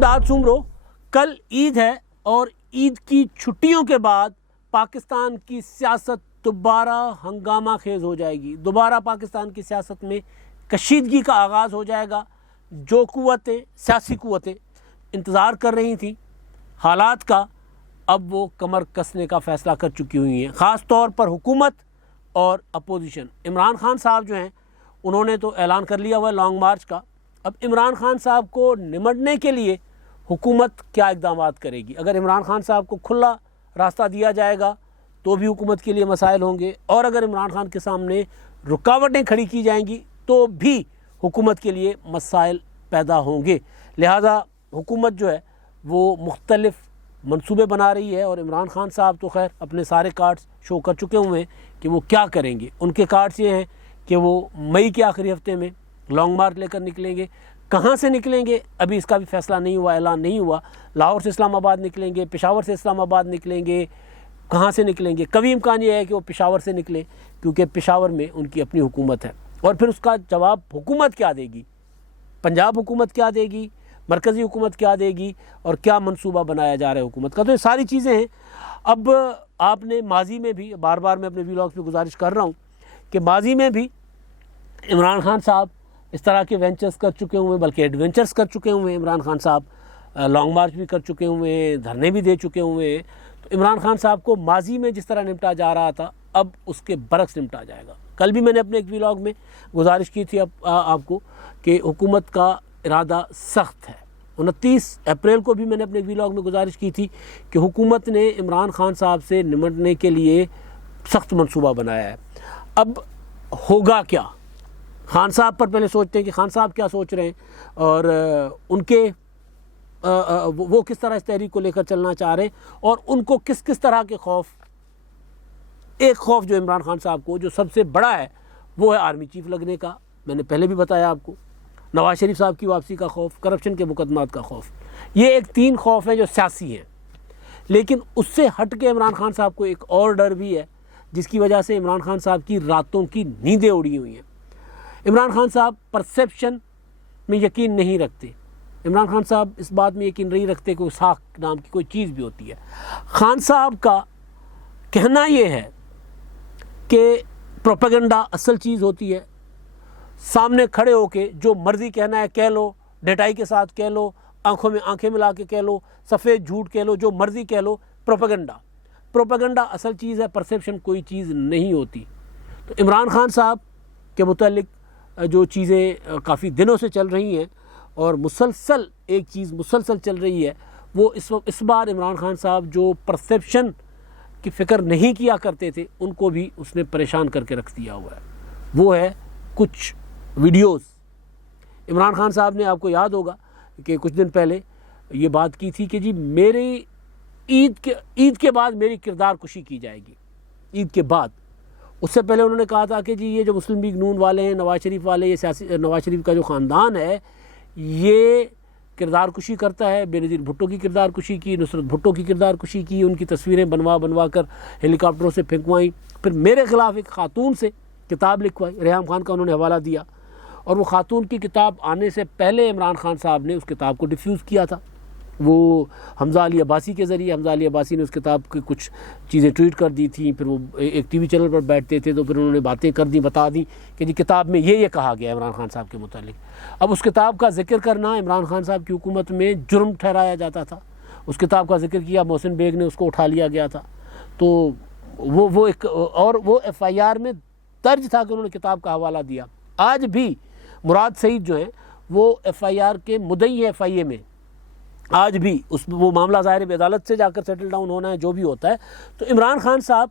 امداد سومرو، کل عید ہے اور عید کی چھٹیوں کے بعد پاکستان کی سیاست دوبارہ ہنگامہ خیز ہو جائے گی. دوبارہ پاکستان کی سیاست میں کشیدگی کا آغاز ہو جائے گا. جو قوتیں، سیاسی قوتیں انتظار کر رہی تھیں حالات کا، اب وہ کمر کسنے کا فیصلہ کر چکی ہوئی ہیں. خاص طور پر حکومت اور اپوزیشن. عمران خان صاحب جو ہیں انہوں نے تو اعلان کر لیا ہوا ہے لانگ مارچ کا. اب عمران خان صاحب کو نمٹنے کے لیے حکومت کیا اقدامات کرے گی؟ اگر عمران خان صاحب کو کھلا راستہ دیا جائے گا تو بھی حکومت کے لیے مسائل ہوں گے، اور اگر عمران خان کے سامنے رکاوٹیں کھڑی کی جائیں گی تو بھی حکومت کے لیے مسائل پیدا ہوں گے. لہذا حکومت جو ہے وہ مختلف منصوبے بنا رہی ہے، اور عمران خان صاحب تو خیر اپنے سارے کارڈز شو کر چکے ہوئے ہیں کہ وہ کیا کریں گے. ان کے کارڈز یہ ہیں کہ وہ مئی کے آخری ہفتے میں لانگ مارچ لے کر نکلیں گے. کہاں سے نکلیں گے ابھی اس کا بھی فیصلہ نہیں ہوا، اعلان نہیں ہوا. لاہور سے اسلام آباد نکلیں گے، پشاور سے اسلام آباد نکلیں گے، کہاں سے نکلیں گے؟ کبھی امکان یہ ہے کہ وہ پشاور سے نکلیں کیونکہ پشاور میں ان کی اپنی حکومت ہے. اور پھر اس کا جواب حکومت کیا دے گی؟ پنجاب حکومت کیا دے گی؟ مرکزی حکومت کیا دے گی؟ اور کیا منصوبہ بنایا جا رہا ہے حکومت کا؟ تو یہ ساری چیزیں ہیں. اب آپ نے ماضی میں بھی، بار بار میں اپنے ویلاگز میں گزارش کر رہا ہوں کہ ماضی میں بھی عمران خان صاحب اس طرح کے وینچرز کر چکے ہوئے ہیں، بلکہ ایڈونچرز کر چکے ہوئے ہیں. عمران خان صاحب لانگ مارچ بھی کر چکے ہوئے ہیں، دھرنے بھی دے چکے ہوئے ہیں. تو عمران خان صاحب کو ماضی میں جس طرح نمٹا جا رہا تھا اب اس کے برعکس نمٹا جائے گا. کل بھی میں نے اپنے ایک ویلاگ میں گزارش کی تھی آپ کو کہ حکومت کا ارادہ سخت ہے. 29 اپریل کو بھی میں نے اپنے ویلاگ میں گزارش کی تھی کہ حکومت نے عمران خان صاحب سے نمٹنے کے لیے سخت منصوبہ بنایا ہے. اب ہوگا کیا؟ خان صاحب پر پہلے سوچتے ہیں کہ خان صاحب کیا سوچ رہے ہیں، اور ان کے وہ کس طرح اس تحریک کو لے کر چلنا چاہ رہے ہیں، اور ان کو کس کس طرح کے خوف. ایک خوف جو عمران خان صاحب کو جو سب سے بڑا ہے وہ ہے آرمی چیف لگنے کا. میں نے پہلے بھی بتایا آپ کو. نواز شریف صاحب کی واپسی کا خوف، کرپشن کے مقدمات کا خوف. یہ ایک 3 خوف ہیں جو سیاسی ہیں. لیکن اس سے ہٹ کے عمران خان صاحب کو ایک اور ڈر بھی ہے جس کی وجہ سے عمران خان صاحب کی راتوں کی نیندیں اڑی ہوئی ہیں. عمران خان صاحب پرسیپشن میں یقین نہیں رکھتے. عمران خان صاحب اس بات میں یقین نہیں رکھتے کہ ساکھ نام کی کوئی چیز بھی ہوتی ہے. خان صاحب کا کہنا یہ ہے کہ پروپیگنڈا اصل چیز ہوتی ہے. سامنے کھڑے ہو کے جو مرضی کہنا ہے کہہ لو، ڈٹائی کے ساتھ کہہ لو، آنکھوں میں آنکھیں ملا کے کہہ لو، سفید جھوٹ کہہ لو، جو مرضی کہہ لو. پروپیگنڈا اصل چیز ہے، پرسیپشن کوئی چیز نہیں ہوتی. تو عمران خان صاحب کے متعلق جو چیزیں کافی دنوں سے چل رہی ہیں، اور مسلسل ایک چیز مسلسل چل رہی ہے، وہ اس بار عمران خان صاحب جو پرسیپشن کی فکر نہیں کیا کرتے تھے ان کو بھی اس نے پریشان کر کے رکھ دیا ہوا ہے. وہ ہے کچھ ویڈیوز. عمران خان صاحب نے، آپ کو یاد ہوگا کہ کچھ دن پہلے یہ بات کی تھی کہ جی میری عید کے بعد میری کردار کشی کی جائے گی. عید کے بعد. اس سے پہلے انہوں نے کہا تھا کہ جی یہ جو مسلم لیگ نون والے ہیں، نواز شریف والے، یہ نواز شریف کا جو خاندان ہے یہ کردار کشی کرتا ہے. بے نظیر بھٹو کی کردار کشی کی، نصرت بھٹو کی کردار کشی کی، ان کی تصویریں بنوا کر ہیلی کاپٹروں سے پھینکوائیں. پھر میرے خلاف ایک خاتون سے کتاب لکھوائی، ریحام خان کا انہوں نے حوالہ دیا، اور وہ خاتون کی کتاب آنے سے پہلے عمران خان صاحب نے اس کتاب کو ڈیفیوز کیا تھا. وہ حمزہ علی عباسی کے ذریعے، حمزہ علی عباسی نے اس کتاب کی کچھ چیزیں ٹویٹ کر دی تھیں. پھر وہ ایک ٹی وی چینل پر بیٹھتے تھے تو پھر انہوں نے باتیں کر دیں، بتا دیں کہ جی کتاب میں یہ کہا گیا عمران خان صاحب کے متعلق. اب اس کتاب کا ذکر کرنا عمران خان صاحب کی حکومت میں جرم ٹھہرایا جاتا تھا. اس کتاب کا ذکر کیا، محسن بیگ نے اس کو اٹھا لیا گیا تھا. تو وہ ایک اور وہ ایف آئی آر میں درج تھا کہ انہوں نے کتاب کا حوالہ دیا. آج بھی مراد سعید جو ہیں وہ ایف آئی آر کے مدعی ہیں ایف آئی اے میں. آج بھی وہ معاملہ ظاہر عدالت سے جا کر سیٹل ڈاؤن ہونا ہے، جو بھی ہوتا ہے. تو عمران خان صاحب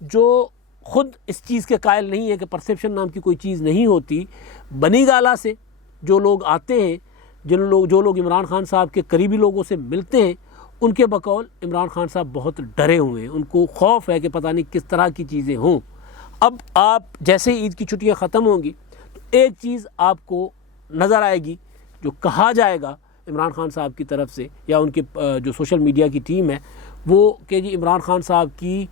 جو خود اس چیز کے قائل نہیں ہے کہ پرسیپشن نام کی کوئی چیز نہیں ہوتی، بنی گالہ سے جو لوگ آتے ہیں، جو لوگ عمران خان صاحب کے قریبی لوگوں سے ملتے ہیں، ان کے بقول عمران خان صاحب بہت ڈرے ہوئے ہیں. ان کو خوف ہے کہ پتہ نہیں کس طرح کی چیزیں ہوں. اب آپ جیسے عید کی چھٹیاں ختم ہوں گی تو ایک چیز آپ کو نظر آئے گی جو کہا جائے گا عمران خان صاحب کی طرف سے یا ان کے جو سوشل میڈیا کی ٹیم ہے، وہ کہ جی عمران خان صاحب کی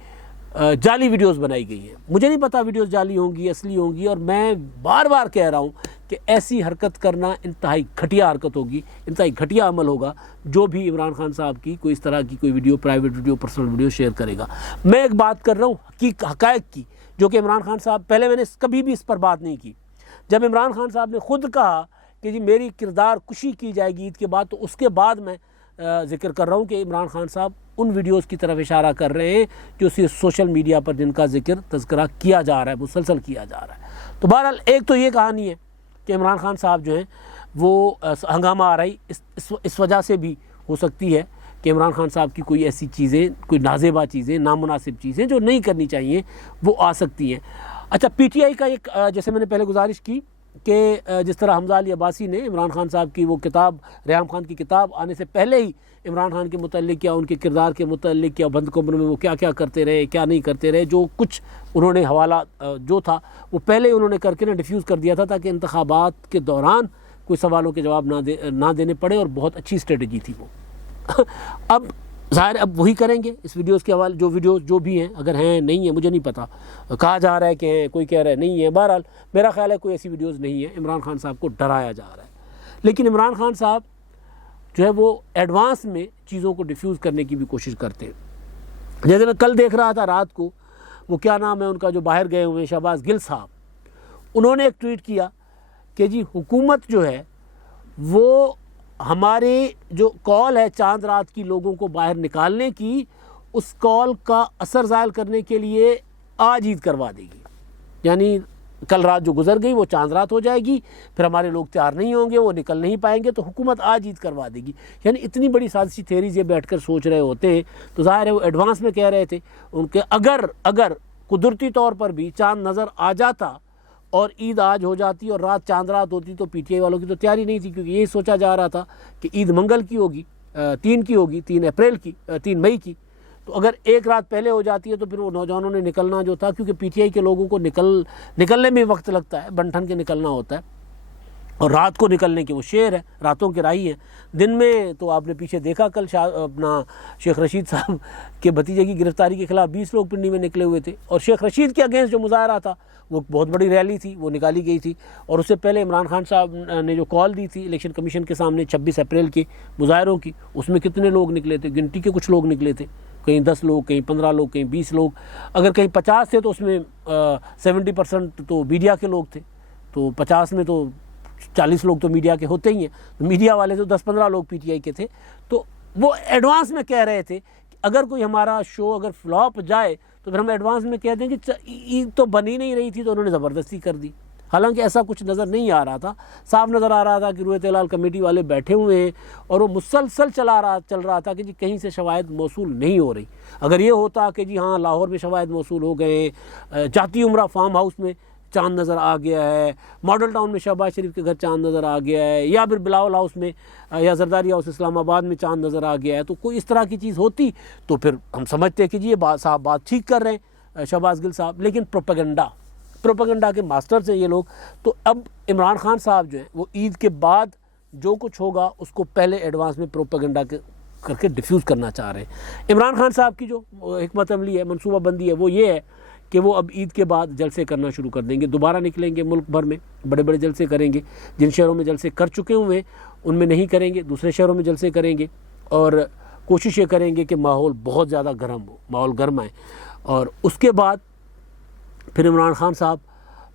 جعلی ویڈیوز بنائی گئی ہیں. مجھے نہیں پتا ویڈیوز جعلی ہوں گی اصلی ہوں گی, اور میں بار بار کہہ رہا ہوں کہ ایسی حرکت کرنا انتہائی گھٹیا حرکت ہوگی, انتہائی گھٹیا عمل ہوگا جو بھی عمران خان صاحب کی کوئی اس طرح کی کوئی video, private video, personal video share کرے گا. میں ایک بات کر رہا ہوں حقائق کی, جو کہ عمران خان صاحب, پہلے میں نے کبھی بھی اس پر بات نہیں کی. جب عمران خان صاحب نے خود کہا کہ جی میری کردار کشی کی جائے گی عید کے بعد, تو اس کے بعد میں ذکر کر رہا ہوں کہ عمران خان صاحب ان ویڈیوز کی طرف اشارہ کر رہے ہیں جو سوشل میڈیا پر جن کا تذکرہ کیا جا رہا ہے, مسلسل کیا جا رہا ہے. تو بہرحال ایک تو یہ کہانی ہے کہ عمران خان صاحب جو ہیں وہ ہنگامہ آ رہی اس وجہ سے بھی ہو سکتی ہے کہ عمران خان صاحب کی کوئی ایسی چیزیں, کوئی نازیبا چیزیں, نامناسب چیزیں جو نہیں کرنی چاہیے وہ آ سکتی ہیں. اچھا, پی ٹی آئی کا ایک, جیسے میں نے پہلے گزارش کی کہ جس طرح حمزہ علی عباسی نے عمران خان صاحب کی وہ کتاب, ریحام خان کی کتاب آنے سے پہلے ہی عمران خان کے متعلق یا ان کے کردار کے متعلق یا بند کمروں میں وہ کیا کیا کرتے رہے, کیا نہیں کرتے رہے, جو کچھ انہوں نے حوالہ جو تھا وہ پہلے انہوں نے کر کے ڈیفیوز کر دیا تھا تاکہ انتخابات کے دوران کوئی سوالوں کے جواب نہ دینے پڑے, اور بہت اچھی اسٹریٹجی تھی وہ. اب ظاہر اب وہی کریں گے اس ویڈیوز کے حوالے, جو ویڈیوز جو بھی ہیں, اگر ہیں نہیں ہیں مجھے نہیں پتا, کہا جا رہا ہے کہ ہیں, کوئی کہہ رہا ہے نہیں ہے. بہرحال میرا خیال ہے کوئی ایسی ویڈیوز نہیں ہے. عمران خان صاحب کو ڈرایا جا رہا ہے, لیکن عمران خان صاحب جو ہے وہ ایڈوانس میں چیزوں کو ڈیفیوز کرنے کی بھی کوشش کرتے ہیں. جیسے میں کل دیکھ رہا تھا رات کو, وہ کیا نام ہے ان کا جو باہر گئے ہوئے شہباز گل صاحب, انہوں نے ایک ٹویٹ کیا کہ جی حکومت جو ہے وہ ہمارے جو کال ہے چاند رات کی لوگوں کو باہر نکالنے کی, اس کال کا اثر زائل کرنے کے لیے آج عید کروا دے گی. یعنی کل رات جو گزر گئی وہ چاند رات ہو جائے گی, پھر ہمارے لوگ تیار نہیں ہوں گے, وہ نکل نہیں پائیں گے, تو حکومت آج عید کروا دے گی. یعنی اتنی بڑی سازشی تھیریز یہ بیٹھ کر سوچ رہے ہوتے ہیں, تو ظاہر ہے وہ ایڈوانس میں کہہ رہے تھے ان کے اگر قدرتی طور پر بھی چاند نظر آ جاتا اور عید آج ہو جاتی اور رات چاند رات ہوتی, تو پی ٹی آئی والوں کی تو تیاری نہیں تھی, کیونکہ یہی سوچا جا رہا تھا کہ عید منگل کی ہوگی, 3 کی ہوگی, 3 اپریل کی, 3 مئی کی. تو اگر ایک رات پہلے ہو جاتی ہے تو پھر وہ نوجوانوں نے نکلنا جو تھا, کیونکہ پی ٹی آئی کے لوگوں کو نکلنے میں وقت لگتا ہے, بن ٹھن کے نکلنا ہوتا ہے, اور رات کو نکلنے کے وہ شعر ہیں, راتوں کے راہی ہیں. دن میں تو آپ نے پیچھے دیکھا کل اپنا شیخ رشید صاحب کے بھتیجے کی گرفتاری کے خلاف 20 لوگ پنڈی میں نکلے ہوئے تھے, اور شیخ رشید کے اگینسٹ جو مظاہرہ تھا وہ بہت بڑی ریلی تھی, وہ نکالی گئی تھی. اور اس سے پہلے عمران خان صاحب نے جو کال دی تھی الیکشن کمیشن کے سامنے 26 اپریل کے مظاہروں کی, اس میں کتنے لوگ نکلے تھے, گنتی کے کچھ لوگ نکلے تھے, کہیں 10 لوگ, کہیں 15 لوگ, کہیں 20 لوگ, اگر کہیں 50 تھے تو اس میں 70% تو میڈیا کے لوگ تھے, تو 50 میں تو 40 لوگ تو میڈیا کے ہوتے ہی ہیں. میڈیا والے تو 10-15 لوگ پی ٹی آئی کے تھے. تو وہ ایڈوانس میں کہہ رہے تھے کہ اگر کوئی ہمارا شو اگر فلاپ جائے تو پھر ہم ایڈوانس میں کہہ دیں کہ عید تو بنی نہیں رہی تھی, تو انہوں نے زبردستی کر دی. حالانکہ ایسا کچھ نظر نہیں آ رہا تھا, صاف نظر آ رہا تھا کہ رویت ہلال کمیٹی والے بیٹھے ہوئے ہیں اور وہ مسلسل چل رہا تھا کہ جی کہیں سے شواہد موصول نہیں ہو رہی. اگر یہ ہوتا کہ جی ہاں لاہور میں شواہد موصول ہو گئے, جاتی عمرہ فارم ہاؤس میں چاند نظر آ گیا ہے, ماڈل ٹاؤن میں شہباز شریف کے گھر چاند نظر آ گیا ہے, یا پھر بلاول ہاؤس میں یا زرداری ہاؤس اسلام آباد میں چاند نظر آ گیا ہے, تو کوئی اس طرح کی چیز ہوتی تو پھر ہم سمجھتے کہ جی یہ صاحب بات ٹھیک کر رہے ہیں شہباز گل صاحب. لیکن پروپیگنڈا کے ماسٹرز ہیں یہ لوگ. تو اب عمران خان صاحب جو ہیں وہ عید کے بعد جو کچھ ہوگا اس کو پہلے ایڈوانس میں پروپیگنڈا کر کے ڈیفیوز کرنا چاہ رہے ہیں. عمران خان صاحب کی جو حکمت عملی ہے, منصوبہ بندی ہے, وہ یہ ہے کہ وہ اب عید کے بعد جلسے کرنا شروع کر دیں گے, دوبارہ نکلیں گے ملک بھر میں, بڑے بڑے جلسے کریں گے. جن شہروں میں جلسے کر چکے ہوئے ہیں ان میں نہیں کریں گے, دوسرے شہروں میں جلسے کریں گے, اور کوشش یہ کریں گے کہ ماحول بہت زیادہ گرم ہو, ماحول گرم آئے. اور اس کے بعد پھر عمران خان صاحب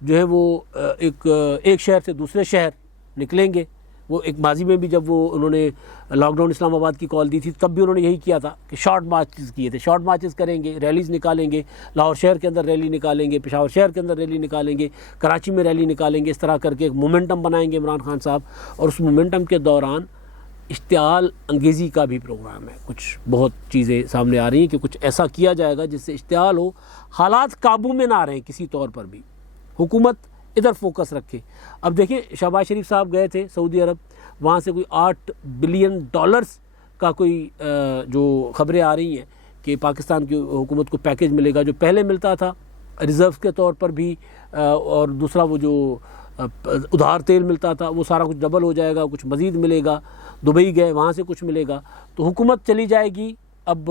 جو ہے وہ ایک شہر سے دوسرے شہر نکلیں گے. وہ ایک ماضی میں بھی جب انہوں نے لاک ڈاؤن اسلام آباد کی کال دی تھی تب بھی انہوں نے یہی کیا تھا کہ شارٹ مارچز کیے تھے, شارٹ مارچز کریں گے, ریلیز نکالیں گے, لاہور شہر کے اندر ریلی نکالیں گے, پشاور شہر کے اندر ریلی نکالیں گے, کراچی میں ریلی نکالیں گے. اس طرح کر کے ایک مومنٹم بنائیں گے عمران خان صاحب, اور اس مومنٹم کے دوران اشتعال انگیزی کا بھی پروگرام ہے. کچھ بہت چیزیں سامنے آ رہی ہیں کہ کچھ ایسا کیا جائے گا جس سے اشتعال ہو, حالات قابو میں نہ رہیں کسی طور پر بھی, حکومت ادھر فوکس رکھے. اب دیکھیں شہباز شریف صاحب گئے تھے سعودی عرب, وہاں سے کوئی $8 بلین کا کوئی جو خبریں آ رہی ہیں کہ پاکستان کی حکومت کو پیکیج ملے گا, جو پہلے ملتا تھا ریزرو کے طور پر بھی, اور دوسرا وہ جو ادھار تیل ملتا تھا وہ سارا کچھ ڈبل ہو جائے گا, کچھ مزید ملے گا. دبئی گئے, وہاں سے کچھ ملے گا. تو حکومت چلی جائے گی اب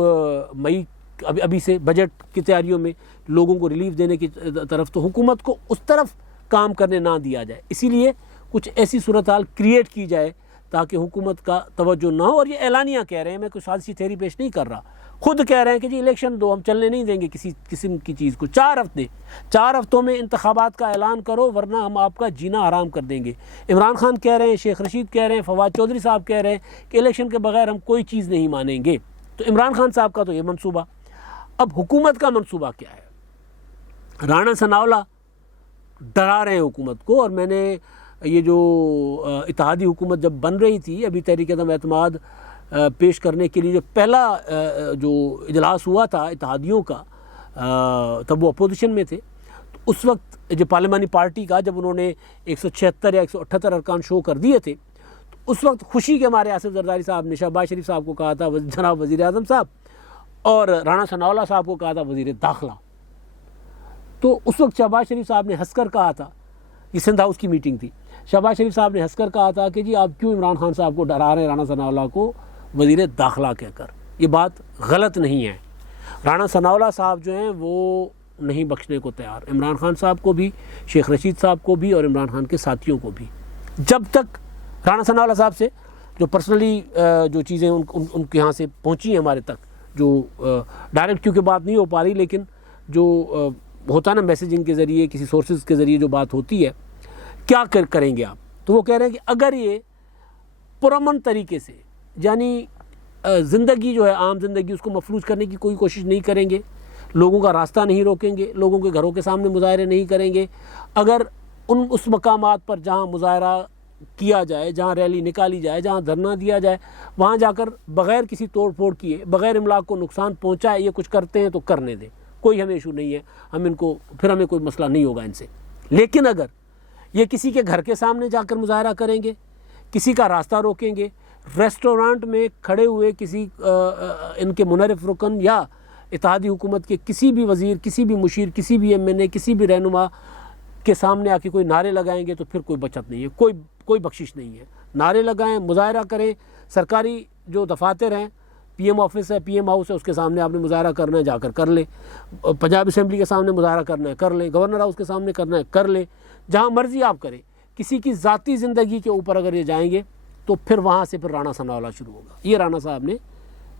مئی ابھی سے بجٹ کی تیاریوں میں لوگوں کو ریلیف دینے کی طرف، تو حکومت کو اس طرف کام کرنے نہ دیا جائے. اسی لیے کچھ ایسی صورتحال کریٹ کی جائے تاکہ حکومت کا توجہ نہ ہو. اور یہ اعلانیہ کہہ رہے ہیں، میں کوئی سازشی تھیوری پیش نہیں کر رہا، خود کہہ رہے ہیں کہ جی الیکشن دو، ہم چلنے نہیں دیں گے کسی قسم کی چیز کو. 4 ہفتوں میں انتخابات کا اعلان کرو ورنہ ہم آپ کا جینا حرام کر دیں گے. عمران خان کہہ رہے ہیں، شیخ رشید کہہ رہے ہیں، فواد چودھری صاحب کہہ رہے ہیں کہ الیکشن کے بغیر ہم کوئی چیز نہیں مانیں گے. تو عمران خان صاحب کا تو یہ منصوبہ. اب حکومت کا منصوبہ کیا ہے؟ رانا ثناءاللہ ڈرا رہے ہیں حکومت کو. اور میں نے یہ جو اتحادی حکومت جب بن رہی تھی، ابھی تحریک عدم اعتماد پیش کرنے کے لیے جو پہلا جو اجلاس ہوا تھا اتحادیوں کا، تب وہ اپوزیشن میں تھے، تو اس وقت جو پارلیمانی پارٹی کا جب انہوں نے 176 یا 178 ارکان شو کر دیے تھے، تو اس وقت خوشی کے ہمارے آصف زرداری صاحب نے شہباز شریف صاحب کو کہا تھا جناب وزیر اعظم صاحب، اور رانا ثناءاللہ صاحب کو کہا تھا وزیر داخلہ. تو اس وقت شہباز شریف صاحب نے ہنس کر کہا تھا، یہ سندھ ہاؤس کی میٹنگ تھی، شہباز شریف صاحب نے ہنس کر کہا تھا کہ جی آپ کیوں عمران خان صاحب کو ڈرا رہے ہیں رانا ثناءاللہ کو وزیر داخلہ کہہ کر. یہ بات غلط نہیں ہے. رانا ثناءاللہ صاحب جو ہیں وہ نہیں بخشنے کو تیار، عمران خان صاحب کو بھی، شیخ رشید صاحب کو بھی، اور عمران خان کے ساتھیوں کو بھی. جب تک رانا ثناءاللہ صاحب سے جو پرسنلی جو چیزیں ان کے یہاں سے پہنچی ہیں ہمارے تک، جو ڈائریکٹ کیونکہ بات نہیں ہو پا رہی، لیکن جو ہوتا ہے نا میسیجنگ کے ذریعے، کسی سورسز کے ذریعے جو بات ہوتی ہے، کیا کریں گے آپ؟ تو وہ کہہ رہے ہیں کہ اگر یہ پرامن طریقے سے، یعنی زندگی جو ہے عام زندگی، اس کو مفلوج کرنے کی کوئی کوشش نہیں کریں گے، لوگوں کا راستہ نہیں روکیں گے، لوگوں کے گھروں کے سامنے مظاہرے نہیں کریں گے، اگر اس مقامات پر جہاں مظاہرہ کیا جائے، جہاں ریلی نکالی جائے، جہاں دھرنا دیا جائے، وہاں جا کر بغیر کسی توڑ پھوڑ کیے، بغیر املاک کو نقصان پہنچائے یہ کچھ کرتے ہیں تو کرنے دیں، کوئی ہمیں ایشو نہیں ہے، ہم ان کو پھر ہمیں کوئی مسئلہ نہیں ہوگا ان سے. لیکن اگر یہ کسی کے گھر کے سامنے جا کر مظاہرہ کریں گے، کسی کا راستہ روکیں گے، ریسٹورانٹ میں کھڑے ہوئے کسی ان کے منحرف رکن یا اتحادی حکومت کے کسی بھی وزیر، کسی بھی مشیر، کسی بھی ایم این اے، کسی بھی رہنما کے سامنے آ کے کوئی نعرے لگائیں گے تو پھر کوئی بچت نہیں ہے، کوئی بخشش نہیں ہے. نعرے لگائیں، مظاہرہ کریں، سرکاری جو دفاتر ہیں، پی ایم آفس ہے، پی ایم ہاؤس ہے، اس کے سامنے آپ نے مظاہرہ کرنا ہے جا کر کر لیں، پنجاب اسمبلی کے سامنے مظاہرہ کرنا ہے کر لیں، گورنر ہاؤس کے سامنے کرنا ہے کر لیں، جہاں مرضی آپ کریں. کسی کی ذاتی زندگی کے اوپر اگر یہ جائیں گے تو پھر وہاں سے پھر رانا ثناءاللہ شروع ہوگا. یہ رانا صاحب نے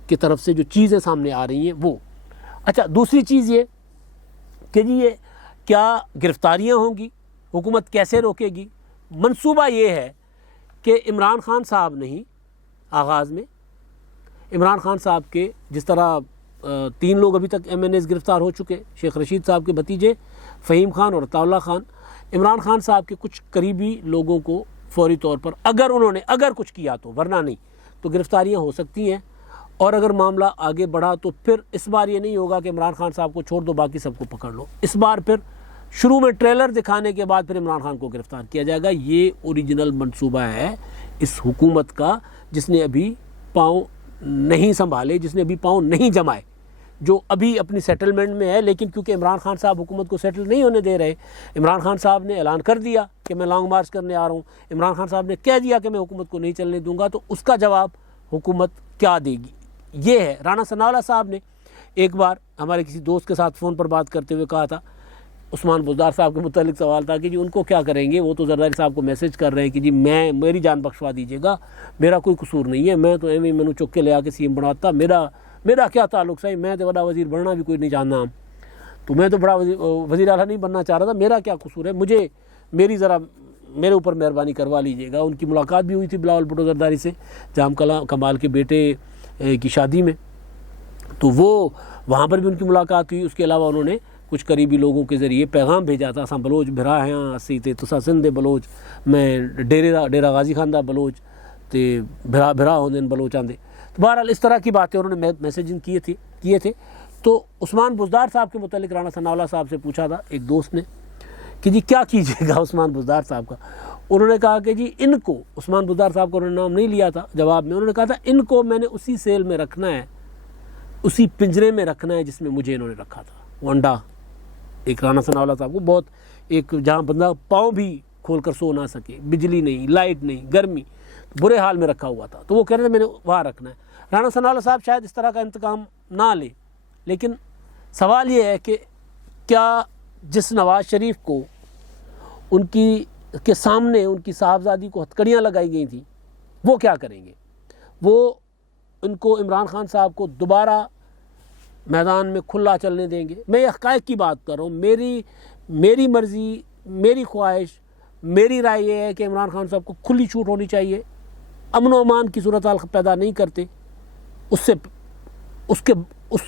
کی طرف سے جو چیزیں سامنے آ رہی ہیں وہ. اچھا، دوسری چیز یہ کہ جی یہ کیا گرفتاریاں ہوں گی، حکومت کیسے روکے گی؟ منصوبہ یہ ہے کہ عمران خان صاحب نہیں، آغاز میں عمران خان صاحب کے جس طرح 3 لوگ ابھی تک ایم این ایز گرفتار ہو چکے، شیخ رشید صاحب کے بھتیجے فہیم خان اور عطا اللہ خان، عمران خان صاحب کے کچھ قریبی لوگوں کو فوری طور پر اگر کچھ کیا تو، ورنہ نہیں، تو گرفتاریاں ہو سکتی ہیں. اور اگر معاملہ آگے بڑھا تو پھر اس بار یہ نہیں ہوگا کہ عمران خان صاحب کو چھوڑ دو باقی سب کو پکڑ لو، اس بار پھر شروع میں ٹریلر دکھانے کے بعد پھر عمران خان کو گرفتار کیا جائے گا. یہ اوریجنل منصوبہ ہے اس حکومت کا، جس نے ابھی پاؤں نہیں سنبھالے، جس نے ابھی پاؤں نہیں جمائے، جو ابھی اپنی سیٹلمنٹ میں ہے. لیکن کیونکہ عمران خان صاحب حکومت کو سیٹل نہیں ہونے دے رہے، عمران خان صاحب نے اعلان کر دیا کہ میں لانگ مارچ کرنے آ رہا ہوں، عمران خان صاحب نے کہہ دیا کہ میں حکومت کو نہیں چلنے دوں گا، تو اس کا جواب حکومت کیا دے گی یہ ہے. رانا ثناءاللہ صاحب نے ایک بار ہمارے کسی دوست کے ساتھ فون پر بات کرتے ہوئے کہا تھا، عثمان بزدار صاحب کے متعلق سوال تھا کہ جی ان کو کیا کریں گے، وہ تو زرداری صاحب کو میسج کر رہے ہیں کہ جی میری جان بخشوا دیجیے گا، میرا کوئی قصور نہیں ہے، میں تو ایم ای مینو چک کے لے آ کے سی ایم بناتا، میرا کیا تعلق صحیح، میں تو بڑا وزیر بننا بھی کوئی نہیں چاہتا ہوں، تو میں تو بڑا وزیر اعلیٰ نہیں بننا چاہ رہا تھا، میرا کیا قصور ہے، میرے اوپر مہربانی کروا لیجیے گا. ان کی ملاقات بھی ہوئی تھی بلاول بھٹو زرداری سے جام کمال کے بیٹے کی شادی میں، تو وہاں پر بھی ان کی ملاقات ہوئی. اس کے علاوہ انہوں نے کچھ قریبی لوگوں کے ذریعے پیغام بھیجا تھا، اساں بلوچ بھرا ہیں، اسی تے تساں سندھ بلوچ، میں ڈیرہ غازی خان دا بلوچ تے بھرا ہوندے بلوچاں دے. بہرحال اس طرح کی باتیں انہوں نے میسیجنگ کیے تھے. تو عثمان بزدار صاحب کے متعلق رانا ثناءاللہ صاحب سے پوچھا تھا ایک دوست نے کہ جی کیا کیجیے گا عثمان بزدار صاحب کا. انہوں نے کہا کہ جی ان کو، عثمان بزدار صاحب کا انہوں نے نام نہیں لیا تھا جواب میں، انہوں نے کہا تھا ان کو میں نے اسی سیل میں رکھنا ہے، اسی پنجرے میں رکھنا ہے جس میں مجھے انہوں نے رکھا تھا. ونڈا ایک رانا ثناءاللہ صاحب کو بہت ایک جہاں بندہ پاؤں بھی کھول کر سو نہ سکے، بجلی نہیں، لائٹ نہیں، گرمی، برے حال میں رکھا ہوا تھا. تو وہ کہہ رہے تھے میں نے وہاں رکھنا ہے. رانا ثناءاللہ صاحب شاید اس طرح کا انتقام نہ لے، لیکن سوال یہ ہے کہ کیا جس نواز شریف کو ان کے سامنے ان کی صاحبزادی کو ہتھکڑیاں لگائی گئی تھیں وہ کیا کریں گے؟ وہ ان کو عمران خان صاحب کو دوبارہ میدان میں کھلا چلنے دیں گے؟ میں حقائق کی بات کر رہا ہوں، میری مرضی، میری خواہش، میری رائے یہ ہے کہ عمران خان صاحب کو کھلی چھوٹ ہونی چاہیے، امن و امان کی صورتحال پیدا نہیں کرتے، اس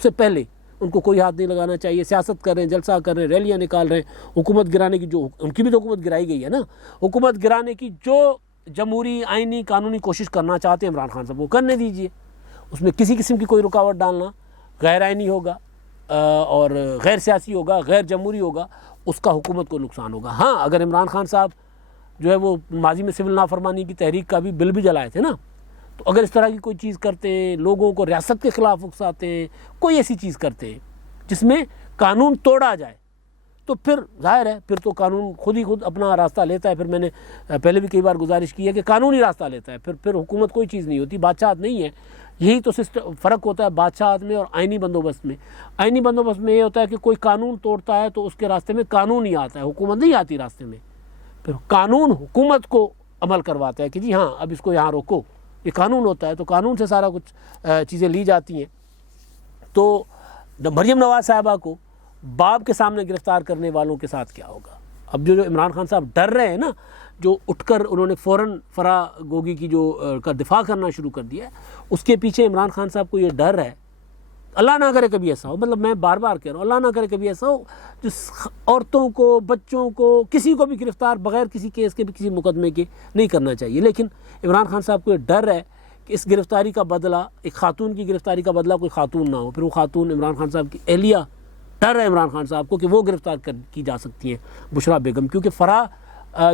سے پہلے ان کو کوئی ہاتھ نہیں لگانا چاہیے۔ سیاست کر رہے ہیں، جلسہ کر رہے ہیں، ریلیاں نکال رہے ہیں، حکومت گرانے کی جو ان کی بھی تو حکومت گرائی گئی ہے نا، حکومت گرانے کی جو جمہوری آئینی قانونی کوشش کرنا چاہتے ہیں عمران خان صاحب وہ کرنے دیجیے، اس میں کسی قسم کی کوئی رکاوٹ ڈالنا غیر آئینی ہوگا اور غیر سیاسی ہوگا، غیر جمہوری ہوگا، اس کا حکومت کو نقصان ہوگا۔ ہاں اگر عمران خان صاحب جو ہے وہ ماضی میں سول نافرمانی کی تحریک کا بھی بل بھی جلائے تھے نا، تو اگر اس طرح کی کوئی چیز کرتے ہیں، لوگوں کو ریاست کے خلاف اکساتے ہیں، کوئی ایسی چیز کرتے ہیں جس میں قانون توڑا جائے، تو پھر ظاہر ہے پھر تو قانون خود اپنا راستہ لیتا ہے۔ پھر میں نے پہلے بھی کئی بار گزارش کی ہے کہ قانون ہی راستہ لیتا ہے، پھر حکومت کوئی چیز نہیں ہوتی، بادشاہت نہیں ہے۔ یہی تو فرق ہوتا ہے بادشاہت میں اور آئینی بندوبست میں۔ آئینی بندوبست میں یہ ہوتا ہے کہ کوئی قانون توڑتا ہے تو اس کے راستے میں قانون ہی آتا ہے، حکومت نہیں آتی راستے میں۔ پھر قانون حکومت کو عمل کرواتا ہے کہ جی ہاں اب اس کو یہاں روکو، یہ قانون ہوتا ہے، تو قانون سے سارا کچھ چیزیں لی جاتی ہیں۔ تو مریم نواز صاحبہ کو باپ کے سامنے گرفتار کرنے والوں کے ساتھ کیا ہوگا؟ اب جو عمران خان صاحب ڈر رہے ہیں نا، جو اٹھ کر انہوں نے فوراً فرح گوگی کی جو کا دفاع کرنا شروع کر دیا ہے، اس کے پیچھے عمران خان صاحب کو یہ ڈر ہے، اللہ نہ کرے کبھی ایسا ہو، مطلب میں بار بار کہہ رہا ہوں اللہ نہ کرے کبھی ایسا ہو جس عورتوں کو، بچوں کو، کسی کو بھی گرفتار بغیر کسی کیس کے بھی، کسی مقدمے کے نہیں کرنا چاہیے۔ لیکن عمران خان صاحب کو یہ ڈر ہے کہ اس گرفتاری کا بدلہ، ایک خاتون کی گرفتاری کا بدلہ کوئی خاتون نہ ہو، پھر وہ خاتون عمران خان صاحب کی اہلیہ، ڈر ہے عمران خان صاحب کو کہ وہ گرفتار کی جا سکتی ہیں بشرا بیگم، کیونکہ فرح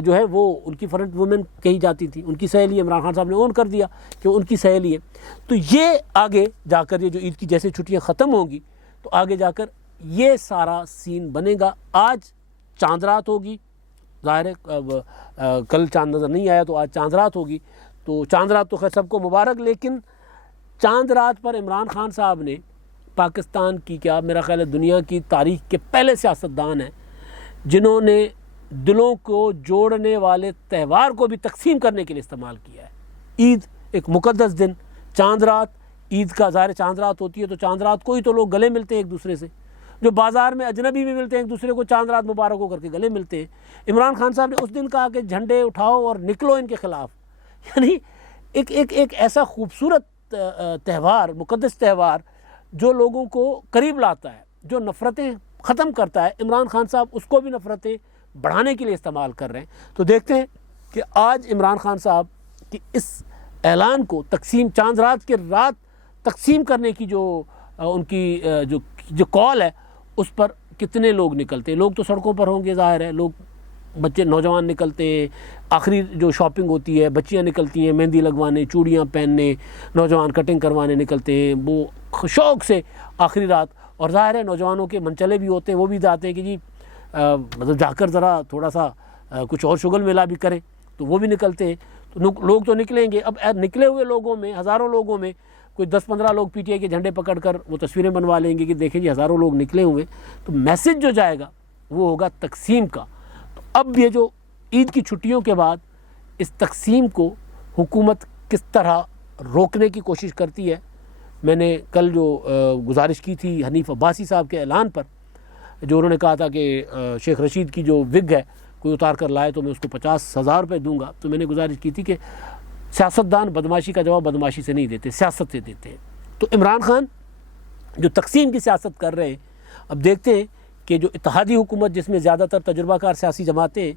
جو ہے وہ ان کی فرنٹ وومن کہی جاتی تھی، ان کی سہیلی عمران خان صاحب نے اون کر دیا کہ ان کی سہیلی ہے۔ تو یہ آگے جا کر یہ جو عید کی جیسے چھٹیاں ختم ہوں گی تو آگے جا کر یہ سارا سین بنے گا۔ آج چاند رات ہوگی، ظاہر ہے کل چاند نظر نہیں آیا تو آج چاند رات ہوگی، تو چاند رات تو خیر سب کو مبارک، لیکن چاند رات پر عمران خان صاحب نے پاکستان کی کیا میرا خیال ہے دنیا کی تاریخ کے پہلے سیاستدان ہیں جنہوں نے دلوں کو جوڑنے والے تہوار کو بھی تقسیم کرنے کے لیے استعمال کیا ہے۔ عید ایک مقدس دن، چاند رات، عید کا ظاہر چاند رات ہوتی ہے تو چاند رات کو ہی تو لوگ گلے ملتے ہیں ایک دوسرے سے، جو بازار میں اجنبی بھی ملتے ہیں ایک دوسرے کو چاند رات مبارک ہو کر کے گلے ملتے ہیں۔ عمران خان صاحب نے اس دن کہا کہ جھنڈے اٹھاؤ اور نکلو ان کے خلاف، یعنی ایک ایسا خوبصورت تہوار، مقدس تہوار جو لوگوں کو قریب لاتا ہے، جو نفرتیں ختم کرتا ہے، عمران خان صاحب اس کو بھی نفرتیں بڑھانے کے لیے استعمال کر رہے ہیں۔ تو دیکھتے ہیں کہ آج عمران خان صاحب کی اس اعلان کو تقسیم، چاند رات کے رات تقسیم کرنے کی جو ان کی جو کال ہے اس پر کتنے لوگ نکلتے ہیں۔ لوگ تو سڑکوں پر ہوں گے، ظاہر ہے، لوگ بچے نوجوان نکلتے ہیں، آخری جو شاپنگ ہوتی ہے بچیاں نکلتی ہیں مہندی لگوانے، چوڑیاں پہننے، نوجوان کٹنگ کروانے نکلتے ہیں وہ شوق سے آخری رات، اور ظاہر ہے نوجوانوں کے منچلے بھی ہوتے ہیں، وہ بھی جاتے ہیں کہ جی مطلب جا کر ذرا تھوڑا سا کچھ اور شغل میلہ بھی کریں، تو وہ بھی نکلتے ہیں۔ تو لوگ تو نکلیں گے۔ اب نکلے ہوئے لوگوں میں، ہزاروں لوگوں میں کوئی 10-15 لوگ پی ٹی آئی کے جھنڈے پکڑ کر وہ تصویریں بنوا لیں گے کہ دیکھیں جی ہزاروں لوگ نکلے ہوئے، تو میسج جو جائے گا وہ ہوگا تقسیم کا۔ تو اب یہ جو عید کی چھٹیوں کے بعد اس تقسیم کو حکومت کس طرح روکنے کی کوشش کرتی ہے، میں نے کل جو گزارش کی تھی حنیف عباسی صاحب کے اعلان پر، جو انہوں نے کہا تھا کہ شیخ رشید کی جو وگ ہے کوئی اتار کر لائے تو میں اس کو 50,000 روپے دوں گا، تو میں نے گزارش کی تھی کہ سیاستدان بدماشی کا جواب بدماشی سے نہیں دیتے، سیاست سے دیتے ہیں۔ تو عمران خان جو تقسیم کی سیاست کر رہے ہیں، اب دیکھتے ہیں کہ جو اتحادی حکومت جس میں زیادہ تر تجربہ کار سیاسی جماعتیں ہیں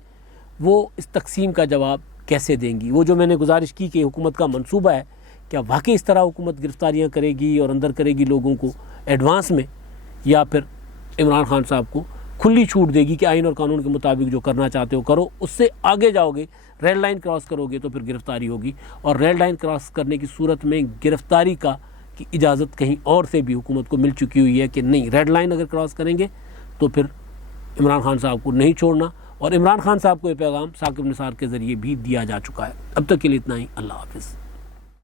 وہ اس تقسیم کا جواب کیسے دیں گی۔ وہ جو میں نے گزارش کی کہ حکومت کا منصوبہ ہے، کیا واقعی اس طرح حکومت گرفتاریاں کرے گی اور اندر کرے گی لوگوں کو ایڈوانس میں، یا پھر عمران خان صاحب کو کھلی چھوٹ دے گی کہ آئین اور قانون کے مطابق جو کرنا چاہتے ہو کرو، اس سے آگے جاؤ گے، ریڈ لائن کراس کرو گے تو پھر گرفتاری ہوگی، اور ریڈ لائن کراس کرنے کی صورت میں گرفتاری کی اجازت کہیں اور سے بھی حکومت کو مل چکی ہوئی ہے کہ نہیں، ریڈ لائن اگر کراس کریں گے تو پھر عمران خان صاحب کو نہیں چھوڑنا۔ اور عمران خان صاحب کو یہ پیغام ثاقب نثار کے ذریعے بھی دیا جا چکا ہے۔ اب تک کے لیے اتنا ہی، اللہ حافظ۔